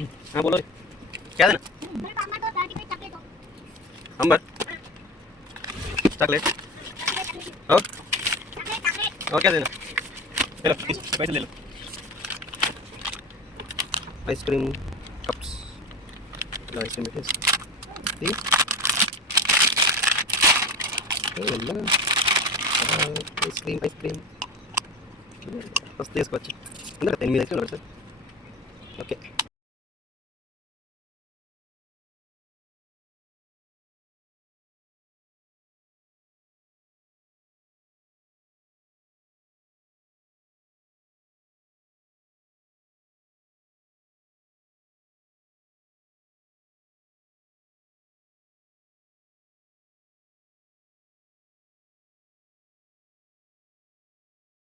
हाँ बोलो, क्या देना? अंबर, चॉकलेट, और क्या देना? ले लो, पैसे ले लो। Ice cream cups, ice cream it is, ठीक है। आइसक्रीम आइसक्रीम बस इसको अच्छे अंदर 10 मिनट ओके।